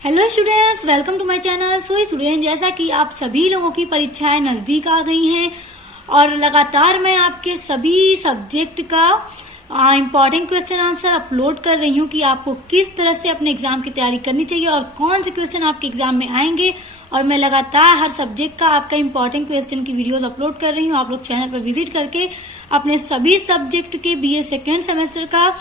Hello students, welcome to my channel. So student, जैसा कि आप सभी लोगों की परीक्षाएं नज़दीक आ गई हैं और लगातार मैं आपके सभी सब्जेक्ट का इम्पॉर्टेंट क्वेश्चन आंसर अपलोड कर रही हूँ कि आपको किस तरह से अपने एग्जाम की तैयारी करनी चाहिए और कौन से क्वेश्चन आपके एग्जाम में आएंगे। और मैं लगातार हर सब्जेक्ट का आपका इम्पॉर्टेंट क्वेश्चन की वीडियोस अपलोड कर रही हूँ। आप लोग चैनल पर विजिट करके अपने सभी सब्जेक्ट के बीए सेकेंड सेमेस्टर का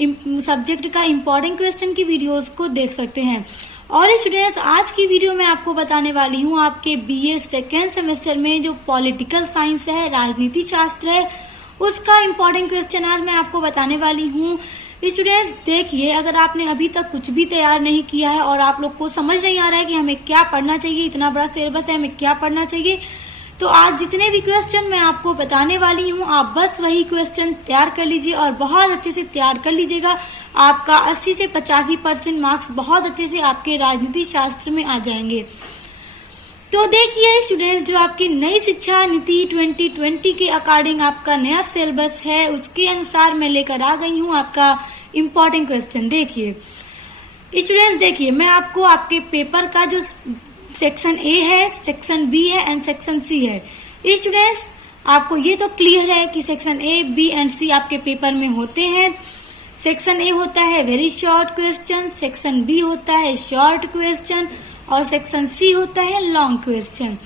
सब्जेक्ट का इम्पॉर्टेंट क्वेश्चन की वीडियोस को देख सकते हैं। और स्टूडेंट्स, आज की वीडियो में आपको बताने वाली हूँ आपके बीए सेकेंड सेमेस्टर में जो पॉलिटिकल साइंस है, राजनीति शास्त्र है, उसका इम्पॉर्टेंट क्वेश्चन आज मैं आपको बताने वाली हूँ। स्टूडेंट्स देखिए, अगर आपने अभी तक कुछ भी तैयार नहीं किया है और आप लोग को समझ नहीं आ रहा है कि हमें क्या पढ़ना चाहिए, इतना बड़ा सिलेबस है, हमें क्या पढ़ना चाहिए, तो आज जितने भी क्वेश्चन मैं आपको बताने वाली हूँ आप बस वही क्वेश्चन तैयार कर लीजिए और बहुत अच्छे से तैयार कर लीजिएगा। आपका 80 से 85% मार्क्स बहुत अच्छे से आपके राजनीति शास्त्र में आ जाएंगे। तो देखिए स्टूडेंट्स, जो आपकी नई शिक्षा नीति 2020 के अकॉर्डिंग आपका नया सिलेबस है, उसके अनुसार मैं लेकर आ गई हूँ आपका इम्पोर्टेंट क्वेश्चन। देखिए स्टूडेंट्स, देखिए मैं आपको आपके पेपर का जो सेक्शन ए है, सेक्शन बी है एंड सेक्शन सी है। स्टूडेंट्स, आपको ये तो क्लियर है कि section A, B and C आपके पेपर में होते हैं। सेक्शन ए होता है very short question, section B होता है शॉर्ट क्वेश्चन और सेक्शन सी होता है लॉन्ग क्वेश्चन।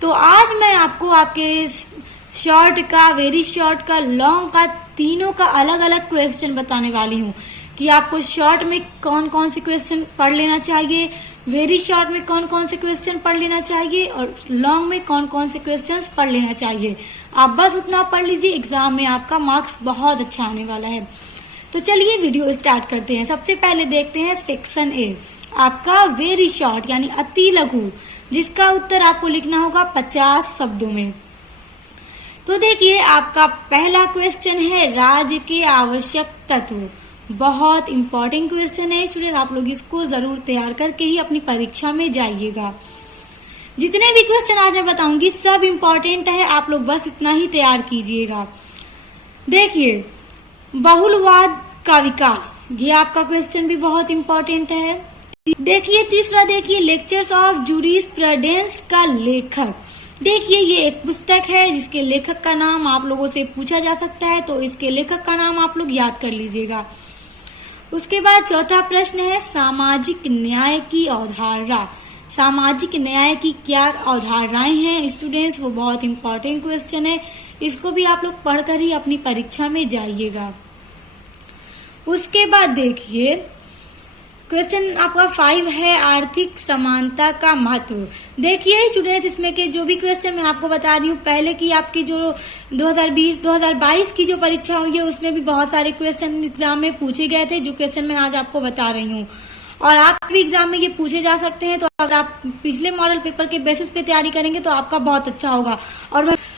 तो आज मैं आपको आपके शॉर्ट का, वेरी शॉर्ट का, लॉन्ग का, तीनों का अलग अलग क्वेश्चन बताने वाली हूँ कि आपको शॉर्ट में कौन कौन से क्वेश्चन पढ़ लेना चाहिए, वेरी शॉर्ट में कौन कौन से क्वेश्चन पढ़ लेना चाहिए और लॉन्ग में कौन कौन से क्वेश्चंस पढ़ लेना चाहिए। आप बस उतना पढ़ लीजिए, एग्जाम में आपका मार्क्स बहुत अच्छा आने वाला है। तो चलिए वीडियो स्टार्ट करते हैं। सबसे पहले देखते हैं सेक्शन ए, आपका वेरी शॉर्ट यानी अति लघु, जिसका उत्तर आपको लिखना होगा 50 शब्दों में। तो देखिए आपका पहला क्वेश्चन है राज्य के आवश्यक तत्व। बहुत इंपॉर्टेंट क्वेश्चन है स्टूडेंट, आप लोग इसको जरूर तैयार करके ही अपनी परीक्षा में जाइएगा। जितने भी क्वेश्चन आज मैं बताऊंगी सब इंपॉर्टेंट है, आप लोग बस इतना ही तैयार कीजिएगा। देखिए बहुलवाद का विकास, ये आपका क्वेश्चन भी बहुत इंपॉर्टेंट है। देखिए तीसरा, देखिए लेक्चर्स ऑफ जूरिस्प्रूडेंस का लेखक। देखिए ये एक पुस्तक है जिसके लेखक का नाम आप लोगों से पूछा जा सकता है, तो इसके लेखक का नाम आप लोग याद कर लीजिएगा। उसके बाद चौथा प्रश्न है सामाजिक न्याय की अवधारणा। सामाजिक न्याय की क्या अवधारणाएं हैं स्टूडेंट्स, वो बहुत इंपॉर्टेंट क्वेश्चन है, इसको भी आप लोग पढ़कर ही अपनी परीक्षा में जाइएगा। उसके बाद देखिए क्वेश्चन आपका 5 है आर्थिक समानता का महत्व। देखिए स्टूडेंट्स, इसमें के जो भी क्वेश्चन मैं आपको बता रही हूँ, पहले की आपकी जो 2020-2022 की जो परीक्षा हुई है उसमें भी बहुत सारे क्वेश्चन एग्जाम में पूछे गए थे, जो क्वेश्चन मैं आज आपको बता रही हूँ। और आप भी एग्जाम में ये पूछे जा सकते हैं, तो अगर आप पिछले मॉडल पेपर के बेसिस पे तैयारी करेंगे तो आपका बहुत अच्छा होगा।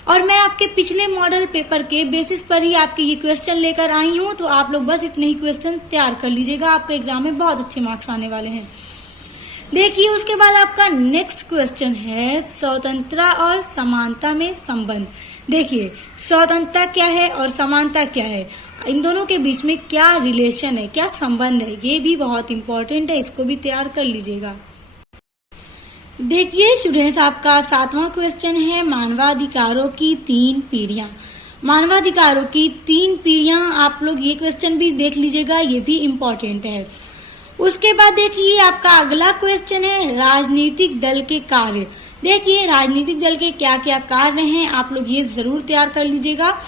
और मैं आपके पिछले मॉडल पेपर के बेसिस पर ही आपके ये क्वेश्चन लेकर आई हूँ, तो आप लोग बस इतने ही क्वेश्चन तैयार कर लीजिएगा, आपके एग्जाम में बहुत अच्छे मार्क्स आने वाले हैं। देखिए उसके बाद आपका नेक्स्ट क्वेश्चन है स्वतंत्रता और समानता में संबंध। देखिए स्वतंत्रता क्या है और समानता क्या है, इन दोनों के बीच में क्या रिलेशन है, क्या संबंध है, ये भी बहुत इंपॉर्टेंट है, इसको भी तैयार कर लीजिएगा। देखिए स्टूडेंट्स, आपका 7वां क्वेश्चन है मानवाधिकारों की 3 पीढ़ियां। मानवाधिकारों की 3 पीढ़ियां, आप लोग ये क्वेश्चन भी देख लीजिएगा, ये भी इम्पोर्टेंट है। उसके बाद देखिए आपका अगला क्वेश्चन है राजनीतिक दल के कार्य। देखिए राजनीतिक दल के क्या क्या कार्य हैं, आप लोग ये जरूर तैयार कर लीजिएगा।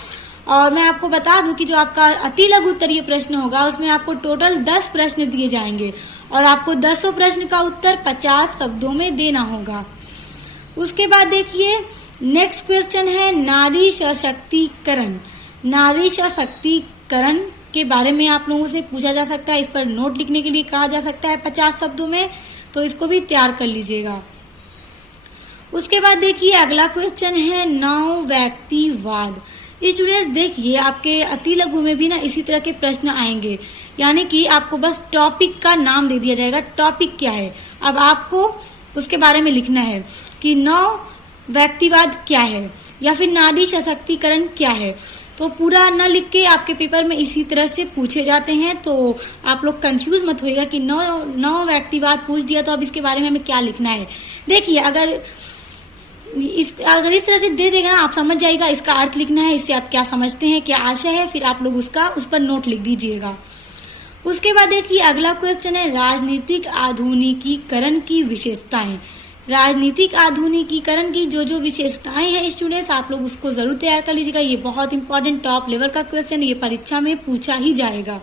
और मैं आपको बता दूं कि जो आपका अति लघु उत्तरीय प्रश्न होगा उसमें आपको टोटल 10 प्रश्न दिए जाएंगे और आपको 10 प्रश्न का उत्तर 50 शब्दों में देना होगा। उसके बाद देखिए नेक्स्ट क्वेश्चन है नारी सशक्तिकरण। नारी सशक्तिकरण के बारे में आप लोगों से पूछा जा सकता है, इस पर नोट लिखने के लिए कहा जा सकता है 50 शब्दों में, तो इसको भी तैयार कर लीजिएगा। उसके बाद देखिए अगला क्वेश्चन है नव व्यक्तिवाद। स्टूडेंट्स देखिए आपके अति लघु में भी ना इसी तरह के प्रश्न आएंगे, यानी कि आपको बस टॉपिक का नाम दे दिया जाएगा, टॉपिक क्या है, अब आपको उसके बारे में लिखना है कि नव व्यक्तिवाद क्या है। या फिर नारी सशक्तिकरण क्या है। तो पूरा न लिख के आपके पेपर में इसी तरह से पूछे जाते हैं, तो आप लोग कंफ्यूज मत होइएगा कि नौ व्यक्तिवाद पूछ दिया तो अब इसके बारे में हमें क्या लिखना है। देखिए अगर इस तरह से दे देगा ना, आप समझ जाइएगा इसका अर्थ लिखना है, इससे आप क्या समझते हैं, क्या आशय है, फिर आप लोग उस पर नोट लिख दीजिएगा। उसके बाद देखिए अगला क्वेश्चन है राजनीतिक आधुनिकीकरण की विशेषताएं। राजनीतिक आधुनिकीकरण की जो विशेषताएं हैं स्टूडेंट्स, आप लोग उसको जरूर तैयार कर लीजिएगा। ये बहुत इंपॉर्टेंट टॉप लेवल का क्वेश्चन है, ये परीक्षा में पूछा ही जाएगा।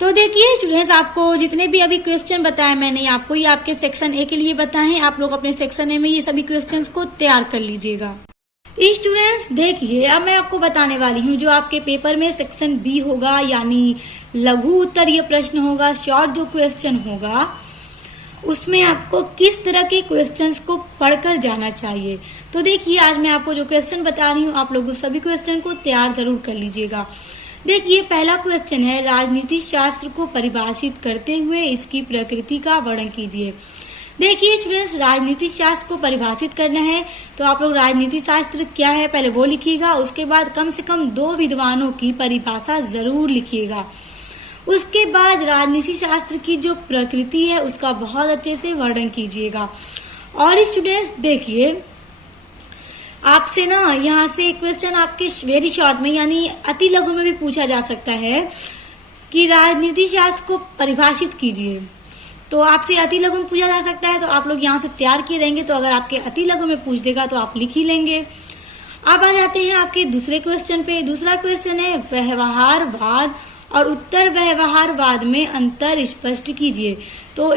तो देखिए स्टूडेंट्स, आपको जितने भी अभी क्वेश्चन बताए मैंने आपको, ये आपके सेक्शन ए के लिए बताए हैं। आप लोग अपने सेक्शन ए में ये सभी क्वेश्चंस को तैयार कर लीजिएगा। स्टूडेंट्स देखिए अब मैं आपको बताने वाली हूँ जो आपके पेपर में सेक्शन बी होगा, यानी लघु उत्तरीय प्रश्न होगा, शॉर्ट जो क्वेश्चन होगा, उसमें आपको किस तरह के क्वेश्चंस को पढ़कर जाना चाहिए। तो देखिए आज मैं आपको जो क्वेश्चन बता रही हूँ, आप लोग उस सभी क्वेश्चन को तैयार जरूर कर लीजिएगा। देखिए पहला क्वेश्चन है राजनीति शास्त्र को परिभाषित करते हुए इसकी प्रकृति का वर्णन कीजिए। देखिए स्टूडेंट्स, राजनीति शास्त्र को परिभाषित करना है तो आप लोग राजनीति शास्त्र क्या है पहले वो लिखिएगा, उसके बाद कम से कम 2 विद्वानों की परिभाषा जरूर लिखिएगा। उसके बाद राजनीति शास्त्र की जो प्रकृति है उसका बहुत अच्छे से वर्णन कीजिएगा। और स्टूडेंट्स देखिए आपसे ना यहाँ से क्वेश्चन आपके वेरी शॉर्ट में यानी अति लघु में भी पूछा जा सकता है कि राजनीति शास्त्र को परिभाषित कीजिए। तो आपसे अति लघु में पूछा जा सकता है, तो आप लोग यहाँ से तैयार किए रहेंगे, तो अगर आपके अति लघु में पूछ देगा तो आप लिख ही लेंगे। अब आ जाते हैं आपके दूसरे क्वेश्चन पे। दूसरा क्वेश्चन है व्यवहारवाद और उत्तर व्यवहारवाद में अंतर स्पष्ट कीजिए। तो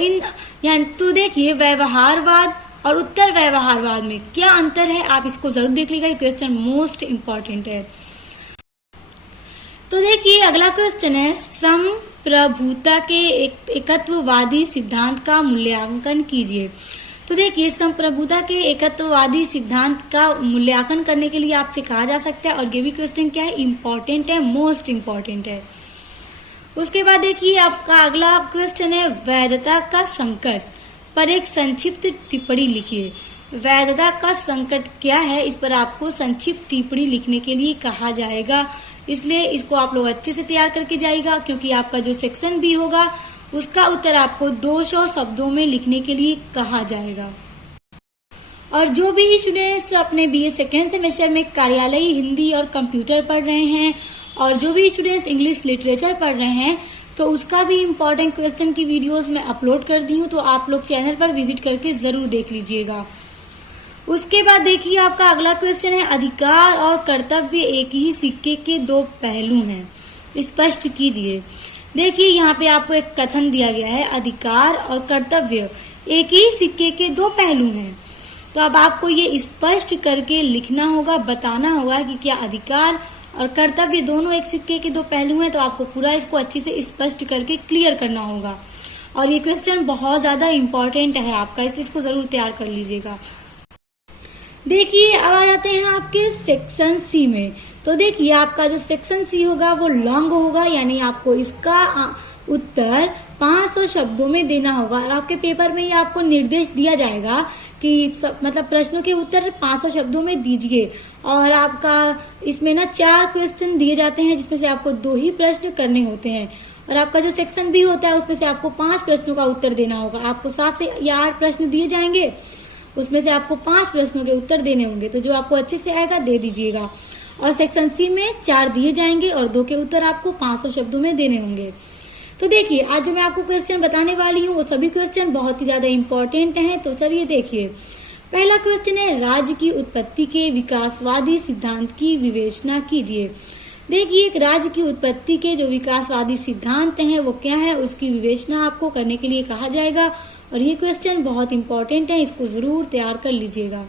देखिए व्यवहारवाद और उत्तर व्यवहारवाद में क्या अंतर है, आप इसको जरूर देख लीजिएगा, ये क्वेश्चन मोस्ट इम्पोर्टेंट है। तो देखिए अगला क्वेश्चन है संप्रभुता के एकत्ववादी सिद्धांत का मूल्यांकन कीजिए। तो देखिए संप्रभुता के एकत्ववादी सिद्धांत का मूल्यांकन करने के लिए आपसे कहा जा सकता है, और ये भी क्वेश्चन क्या है, इम्पोर्टेंट है, मोस्ट इम्पोर्टेंट है। उसके बाद देखिए आपका अगला क्वेश्चन है वैधता का संकट पर एक संक्षिप्त टिप्पणी लिखिए। वैधता का संकट क्या है, इस पर आपको संक्षिप्त टिप्पणी लिखने के लिए कहा जाएगा, इसलिए इसको आप लोग अच्छे से तैयार करके जाइएगा, क्योंकि आपका जो सेक्शन बी होगा उसका उत्तर आपको 200 शब्दों में लिखने के लिए कहा जाएगा। और जो भी स्टूडेंट्स अपने बीए सेकेंड सेमेस्टर में कार्यालयी हिंदी और कंप्यूटर पढ़ रहे हैं, और जो भी स्टूडेंट्स इंग्लिश लिटरेचर पढ़ रहे हैं, तो उसका भी इम्पोर्टेंट क्वेश्चन की वीडियोस मैं अपलोड कर दी हूँ, तो आप लोग चैनल पर विजिट करके जरूर देख लीजिएगा। उसके बाद देखिए आपका अगला क्वेश्चन है अधिकार और कर्तव्य एक ही सिक्के के 2 पहलू हैं, स्पष्ट कीजिए। देखिए यहाँ पे आपको एक कथन दिया गया है, अधिकार और कर्तव्य एक ही सिक्के के 2 पहलू हैं। तो अब आपको ये स्पष्ट करके लिखना होगा, बताना होगा कि क्या अधिकार और कर्तव्य दोनों एक सिक्के के 2 पहलू हैं। तो आपको पूरा इसको अच्छे से स्पष्ट करके क्लियर करना होगा, और ये क्वेश्चन बहुत ज्यादा इम्पोर्टेंट है आपका, इसलिए इसको जरूर तैयार कर लीजिएगा। देखिए अब आ जाते हैं आपके सेक्शन सी में। तो देखिए आपका जो सेक्शन सी होगा वो लॉन्ग होगा, यानी आपको इसका उत्तर 500 शब्दों में देना होगा, और आपके पेपर में ये आपको निर्देश दिया जाएगा कि मतलब प्रश्नों के उत्तर 500 शब्दों में दीजिए। और आपका इसमें ना 4 क्वेश्चन दिए जाते हैं, जिसमें से आपको 2 ही प्रश्न करने होते हैं, और आपका जो सेक्शन बी होता है उसमें से आपको 5 प्रश्नों का उत्तर देना होगा। आपको 7 से या 8 प्रश्न दिए जाएंगे, उसमें से आपको 5 प्रश्नों के उत्तर देने होंगे, तो जो आपको अच्छे से आएगा दे दीजिएगा। और सेक्शन सी में 4 दिए जाएंगे और 2 के उत्तर आपको 500 शब्दों में देने होंगे। तो देखिए आज जो मैं आपको क्वेश्चन बताने वाली हूँ वो सभी क्वेश्चन बहुत ही ज्यादा इम्पोर्टेंट हैं। तो चलिए देखिए, पहला क्वेश्चन है राज्य की उत्पत्ति के विकासवादी सिद्धांत की विवेचना कीजिए। देखिए एक राज्य की उत्पत्ति के जो विकासवादी सिद्धांत हैं वो क्या है, उसकी विवेचना आपको करने के लिए कहा जाएगा, और ये क्वेश्चन बहुत इंपॉर्टेंट है, इसको जरूर तैयार कर लीजिएगा।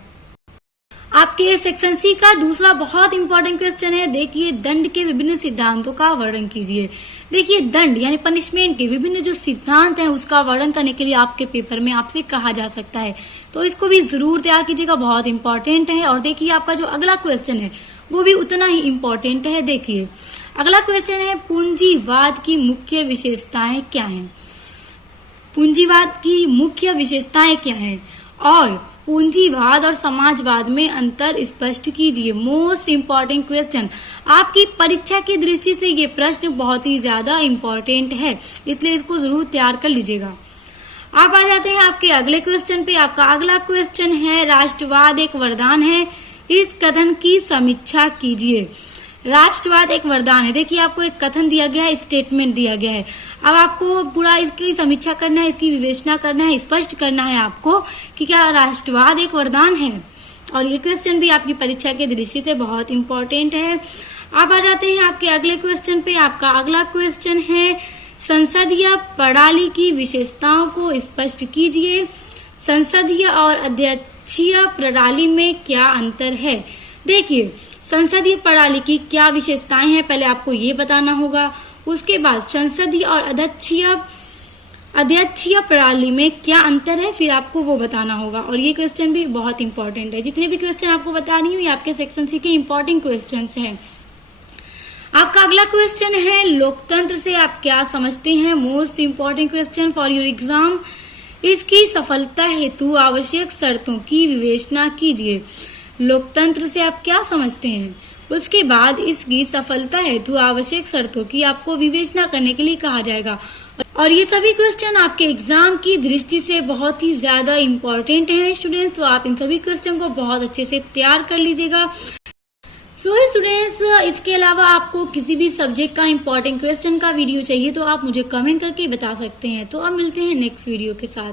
आपके सेक्शन सी का दूसरा बहुत इंपॉर्टेंट क्वेश्चन है, देखिए दंड के विभिन्न सिद्धांतों का वर्णन कीजिए। देखिए दंड यानी पनिशमेंट के विभिन्न जो सिद्धांत हैं उसका वर्णन करने के लिए आपके पेपर में आपसे कहा जा सकता है, तो इसको भी जरूर तैयार कीजिएगा, बहुत इंपॉर्टेंट है। और देखिए आपका जो अगला क्वेश्चन है वो भी उतना ही इम्पोर्टेंट है। देखिए अगला क्वेश्चन है पूंजीवाद की मुख्य विशेषताएं क्या हैं। पूंजीवाद की मुख्य विशेषताएं क्या हैं, और पूंजीवाद और समाजवाद में अंतर स्पष्ट कीजिए। मोस्ट इम्पॉर्टेंट क्वेश्चन, आपकी परीक्षा की दृष्टि से ये प्रश्न बहुत ही ज्यादा इम्पोर्टेंट है, इसलिए इसको जरूर तैयार कर लीजिएगा। आप आ जाते हैं आपके अगले क्वेश्चन पे। आपका अगला क्वेश्चन है, राष्ट्रवाद एक वरदान है, इस कथन की समीक्षा कीजिए। राष्ट्रवाद एक वरदान है। देखिए, आपको एक कथन दिया गया है, स्टेटमेंट दिया गया है। अब आपको पूरा इसकी समीक्षा करना है, इसकी विवेचना करना है, स्पष्ट करना है आपको कि क्या राष्ट्रवाद एक वरदान है। और ये क्वेश्चन भी आपकी परीक्षा की दृष्टि से बहुत इंपॉर्टेंट है। आप आ जाते हैं आपके अगले क्वेश्चन पे। आपका अगला क्वेश्चन है, संसदीय प्रणाली की विशेषताओं को स्पष्ट कीजिए। संसदीय और अध्यक्षीय प्रणाली में क्या अंतर है। देखिए, संसदीय प्रणाली की क्या विशेषताएं हैं, पहले आपको ये बताना होगा। उसके बाद संसदीय और अध्यक्षीय प्रणाली में क्या अंतर है, फिर आपको वो बताना होगा। और ये क्वेश्चन भी बहुत इंपॉर्टेंट है। जितने भी क्वेश्चन आपको बता रही हूँ, ये आपके सेक्शन सी के इंपॉर्टेंट क्वेश्चन हैं। आपका अगला क्वेश्चन है, लोकतंत्र से आप क्या समझते हैं। Most important question for your exam. इसकी सफलता हेतु आवश्यक शर्तों की विवेचना कीजिए। लोकतंत्र से आप क्या समझते हैं, उसके बाद इसकी सफलता हेतु आवश्यक शर्तों की आपको विवेचना करने के लिए कहा जाएगा। और ये सभी क्वेश्चन आपके एग्जाम की दृष्टि से बहुत ही ज्यादा इम्पोर्टेंट हैं स्टूडेंट्स, तो आप इन सभी क्वेश्चन को बहुत अच्छे से तैयार कर लीजिएगा। सो स्टूडेंट्स, इसके अलावा आपको किसी भी सब्जेक्ट का इम्पोर्टेंट क्वेश्चन का वीडियो चाहिए तो आप मुझे कमेंट करके बता सकते हैं। तो अब मिलते हैं नेक्स्ट वीडियो के साथ।